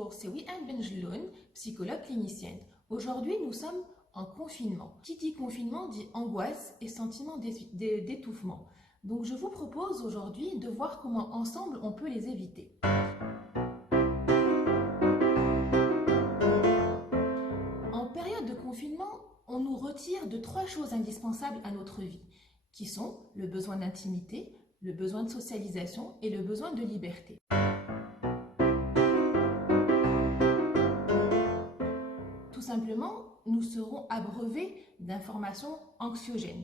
Bonjour, c'est Wihan Benjeloun, psychologue clinicienne. Aujourd'hui, nous sommes en confinement. Qui dit confinement dit angoisse et sentiment d'étouffement. Donc, je vous propose aujourd'hui de voir comment ensemble on peut les éviter. En période de confinement, on nous retire de 3 choses indispensables à notre vie, qui sont le besoin d'intimité, le besoin de socialisation et le besoin de liberté. Tout simplement, nous serons abreuvés d'informations anxiogènes.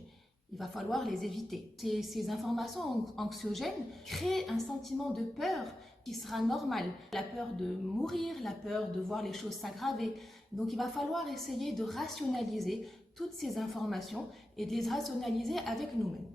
Il va falloir les éviter. Ces informations anxiogènes créent un sentiment de peur qui sera normal. La peur de mourir, la peur de voir les choses s'aggraver. Donc il va falloir essayer de rationaliser toutes ces informations et de les rationaliser avec nous-mêmes.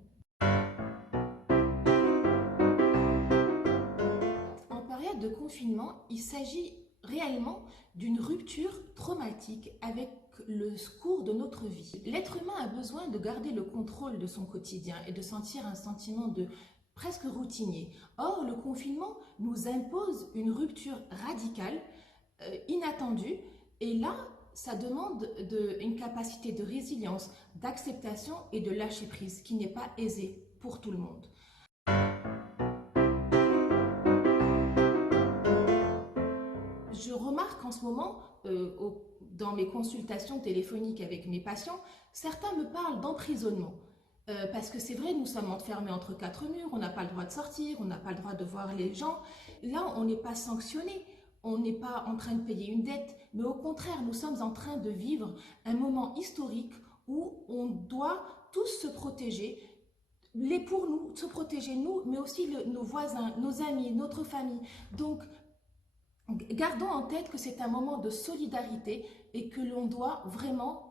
En période de confinement, il s'agit réellement d'une rupture traumatique avec le cours de notre vie. L'être humain a besoin de garder le contrôle de son quotidien et de sentir un sentiment de presque routinier. Or, le confinement nous impose une rupture radicale, inattendue, et là, ça demande une capacité de résilience, d'acceptation et de lâcher prise qui n'est pas aisée pour tout le monde. Je remarque en ce moment, dans mes consultations téléphoniques avec mes patients, certains me parlent d'emprisonnement. Parce que c'est vrai, nous sommes enfermés entre 4 murs, on n'a pas le droit de sortir, on n'a pas le droit de voir les gens. Là, on n'est pas sanctionné, on n'est pas en train de payer une dette, mais au contraire, nous sommes en train de vivre un moment historique où on doit tous se protéger, pour nous, se protéger nous, mais aussi nos voisins, nos amis, notre famille. Donc, gardons en tête que c'est un moment de solidarité et que l'on doit vraiment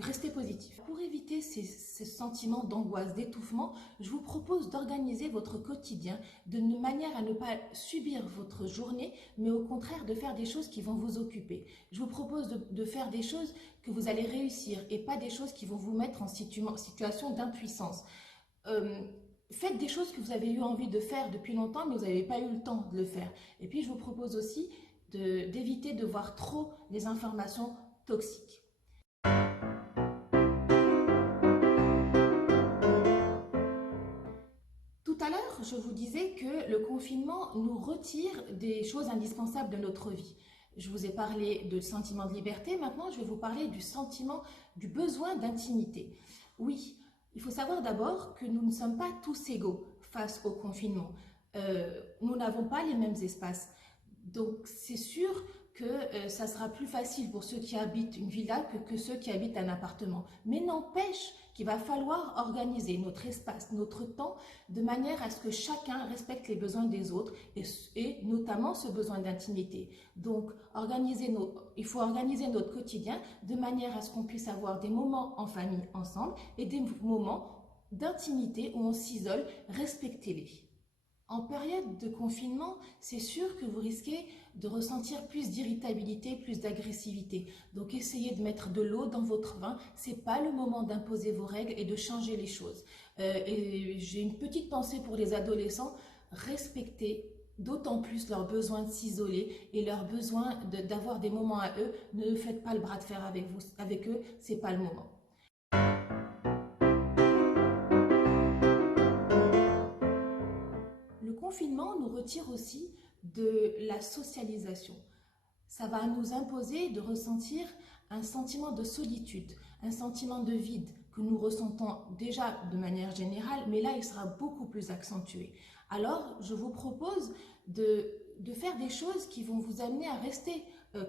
rester positif. Pour éviter ces sentiments d'angoisse, d'étouffement, je vous propose d'organiser votre quotidien de manière à ne pas subir votre journée, mais au contraire de faire des choses qui vont vous occuper. Je vous propose de faire des choses que vous allez réussir et pas des choses qui vont vous mettre en situation d'impuissance. Faites des choses que vous avez eu envie de faire depuis longtemps, mais vous n'avez pas eu le temps de le faire. Et puis, je vous propose aussi d'éviter de voir trop les informations toxiques. Tout à l'heure, je vous disais que le confinement nous retire des choses indispensables de notre vie. Je vous ai parlé de sentiment de liberté. Maintenant, je vais vous parler du besoin d'intimité. Oui. Il faut savoir d'abord que nous ne sommes pas tous égaux face au confinement. Nous n'avons pas les mêmes espaces. Donc, c'est sûr que ça sera plus facile pour ceux qui habitent une villa que ceux qui habitent un appartement. Mais n'empêche qu'il va falloir organiser notre espace, notre temps, de manière à ce que chacun respecte les besoins des autres et notamment ce besoin d'intimité. Donc, il faut organiser notre quotidien de manière à ce qu'on puisse avoir des moments en famille ensemble et des moments d'intimité où on s'isole, respectez-les. En période de confinement, c'est sûr que vous risquez de ressentir plus d'irritabilité, plus d'agressivité. Donc essayez de mettre de l'eau dans votre vin. Ce n'est pas le moment d'imposer vos règles et de changer les choses. Et j'ai une petite pensée pour les adolescents. Respectez d'autant plus leur besoin de s'isoler et leur besoin d'avoir des moments à eux. Ne faites pas le bras de fer avec eux, ce n'est pas le moment. Le confinement nous retire aussi de la socialisation. Ça va nous imposer de ressentir un sentiment de solitude, un sentiment de vide que nous ressentons déjà de manière générale, mais là il sera beaucoup plus accentué. Alors je vous propose de faire des choses qui vont vous amener à rester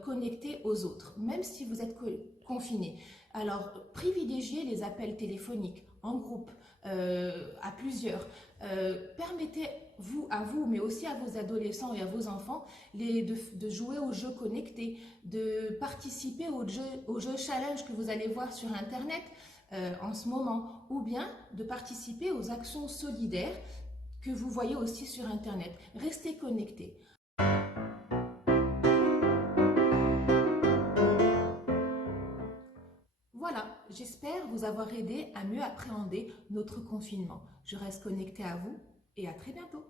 connecté aux autres, même si vous êtes confiné. Alors privilégiez les appels téléphoniques en groupe, à plusieurs. Permettez-vous, mais aussi à vos adolescents et à vos enfants, de jouer aux jeux connectés, de participer aux jeux challenge que vous allez voir sur Internet en ce moment, ou bien de participer aux actions solidaires que vous voyez aussi sur Internet. Restez connectés. Voilà, j'espère vous avoir aidé à mieux appréhender notre confinement. Je reste connectée à vous et à très bientôt.